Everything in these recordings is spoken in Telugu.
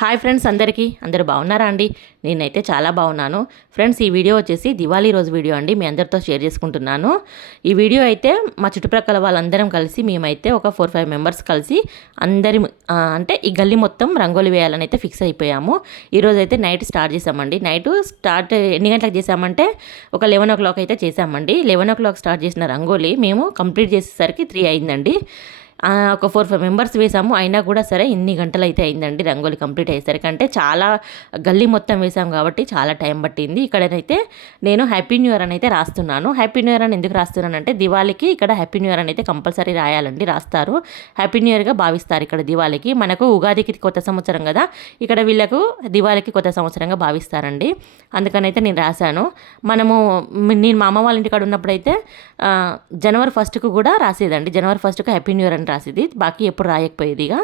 హాయ్ ఫ్రెండ్స్, అందరూ బాగున్నారా అండి? నేనైతే చాలా బాగున్నాను ఫ్రెండ్స్. ఈ వీడియో వచ్చేసి దివాళీ రోజు వీడియో అండి, మీ అందరితో షేర్ చేసుకుంటున్నాను. ఈ వీడియో అయితే మా చుట్టుప్రక్కల వాళ్ళందరం కలిసి మేమైతే ఒక 4-5 మెంబర్స్ కలిసి అందరి అంటే ఈ గల్లీ మొత్తం రంగోలి వేయాలని అయితే ఫిక్స్ అయిపోయాము. ఈరోజు అయితే నైట్ స్టార్ట్ చేసామండి. నైట్ స్టార్ట్ ఎన్ని గంటలకు చేసామంటే ఒక 11 o'clock అయితే చేసామండి. 11 o'clock స్టార్ట్ చేసిన రంగోలి మేము కంప్లీట్ చేసేసరికి 3 అయిందండి. ఒక 4-5 మెంబర్స్ వేసాము. అయినా కూడా సరే ఇన్ని గంటలు అయితే అయిందండి రంగోలి కంప్లీట్ అయ్యేసరికి. అంటే చాలా గల్లీ మొత్తం వేసాము కాబట్టి చాలా టైం పట్టింది. ఇక్కడనైతే నేను హ్యాపీ న్యూ ఇయర్ అని అయితే రాస్తున్నాను. హ్యాపీ న్యూ ఇయర్ అని ఎందుకు రాస్తున్నానంటే దివాళీకి ఇక్కడ హ్యాపీ న్యూ ఇయర్ అని అయితే కంపల్సరీ రాయాలండి, రాస్తారు. హ్యాపీ న్యూ ఇయర్గా భావిస్తారు ఇక్కడ దివాళీకి. మనకు ఉగాదికి కొత్త సంవత్సరం కదా, ఇక్కడ వీళ్ళకు దివాళీకి కొత్త సంవత్సరంగా భావిస్తారండి. అందుకనైతే నేను రాశాను. నేను మా అమ్మ వాళ్ళ ఇంటికాడ ఉన్నప్పుడైతే జనవరి 1కు కూడా రాసేదండి. జనవరి 1కు హ్యాపీ న్యూ ఇయర్ అని రాసేది, బాకీ ఎప్పుడు రాయకపోయేది. ఇక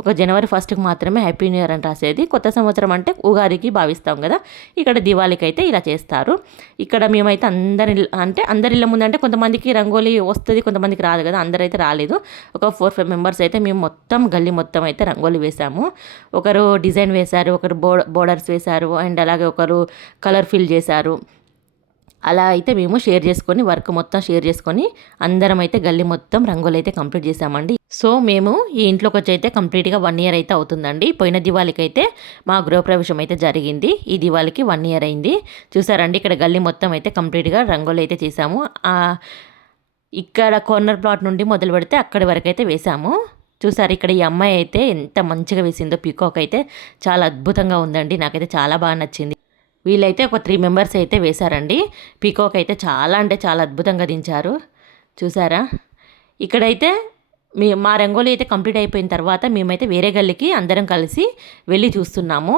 ఒక జనవరి 1కు మాత్రమే హ్యాపీ న్యూ ఇయర్ అని రాసేది. కొత్త సంవత్సరం అంటే ఉగాదికి భావిస్తాం కదా, ఇక్కడ దివాళీకి అయితే ఇలా చేస్తారు. ఇక్కడ మేమైతే అందరి ఇళ్ళ ముందు అంటే కొంతమందికి రంగోలీ వస్తుంది, కొంతమందికి రాదు కదా, అందరైతే రాలేదు. ఒక 4-5 మెంబర్స్ అయితే మేము మొత్తం గల్లీ మొత్తం అయితే రంగోలీ వేసాము. ఒకరు డిజైన్ వేశారు, ఒకరు బోర్డర్స్ వేశారు, అండ్ అలాగే ఒకరు కలర్ ఫిల్ చేశారు. అలా అయితే మేము వర్క్ మొత్తం షేర్ చేసుకొని అందరం అయితే గల్లీ మొత్తం రంగులు అయితే కంప్లీట్ చేసామండి. సో మేము ఈ ఇంట్లోకి వచ్చి అయితే కంప్లీట్గా 1 year అయితే అవుతుందండి. పోయిన దివాళీకి అయితే మా గృహప్రవేశం అయితే జరిగింది. ఈ దివాళీకి 1 year అయింది. చూసారండి, ఇక్కడ గల్లీ మొత్తం అయితే కంప్లీట్గా రంగులు అయితే చేసాము. ఇక్కడ కార్నర్ ప్లాట్ నుండి మొదలు పెడితే అక్కడి వరకు అయితే వేసాము. చూసారు, ఇక్కడ ఈ అమ్మాయి అయితే ఎంత మంచిగా వేసిందో. పీకాక్ అయితే చాలా అద్భుతంగా ఉందండి, నాకైతే చాలా బాగా నచ్చింది. వీళ్ళైతే ఒక 3 మెంబర్స్ అయితే వేశారండి. పీకాక్ అయితే చాలా అంటే చాలా అద్భుతంగా దించారు. చూసారా, ఇక్కడైతే మా రంగోలీ అయితే కంప్లీట్ అయిపోయిన తర్వాత మేమైతే వేరే గల్లీకి అందరం కలిసి వెళ్ళి చూస్తున్నాము.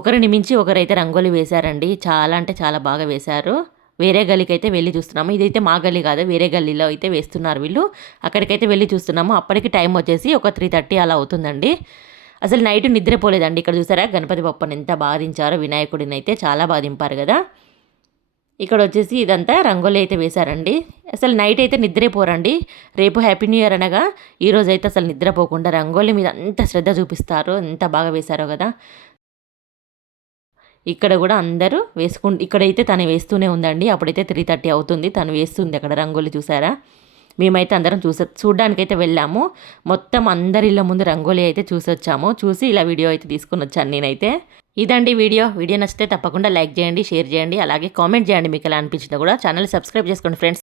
ఒకరిని మించి ఒకరైతే రంగోలీ వేశారండి, చాలా అంటే చాలా బాగా వేశారు. వేరే గల్లీకి అయితే వెళ్ళి చూస్తున్నాము. ఇదైతే మా గల్లీ కాదు, వేరే గల్లీలో అయితే వేస్తున్నారు వీళ్ళు. అక్కడికైతే వెళ్ళి చూస్తున్నాము. అప్పటికి టైం వచ్చేసి ఒక 3:30 అలా అవుతుందండి. అసలు నైట్ నిద్రపోలేదండి. ఇక్కడ చూసారా గణపతి బొప్పని ఎంత బాగా దించారో, వినాయకుడిని అయితే చాలా బాగా దింపారు కదా. ఇక్కడ వచ్చేసి ఇదంతా రంగోలి అయితే వేశారండి. అసలు నైట్ అయితే నిద్రపోరండి. రేపు హ్యాపీ న్యూ ఇయర్ అనగా ఈరోజు అయితే అసలు నిద్రపోకుండా రంగోలి మీద అంత శ్రద్ధ చూపిస్తారు, ఎంత బాగా వేశారో కదా. ఇక్కడ కూడా అందరూ ఇక్కడైతే తను వేస్తూనే ఉందండి. అప్పుడైతే 3:30 అవుతుంది, తను వేస్తుంది అక్కడ రంగోలి. చూసారా, మేమైతే అందరం చూడడానికైతే వెళ్ళాము. మొత్తం అందరి ఇళ్ళ ముందు రంగోలీ అయితే చూసి ఇలా వీడియో అయితే తీసుకుని వచ్చాను నేనైతే. ఇదండి వీడియో నచ్చితే తప్పకుండా లైక్ చేయండి, షేర్ చేయండి, అలాగే కామెంట్ చేయండి మీకు ఎలా అనిపించిందో కూడా. ఛానల్ సబ్స్క్రైబ్ చేసుకోండి ఫ్రెండ్స్.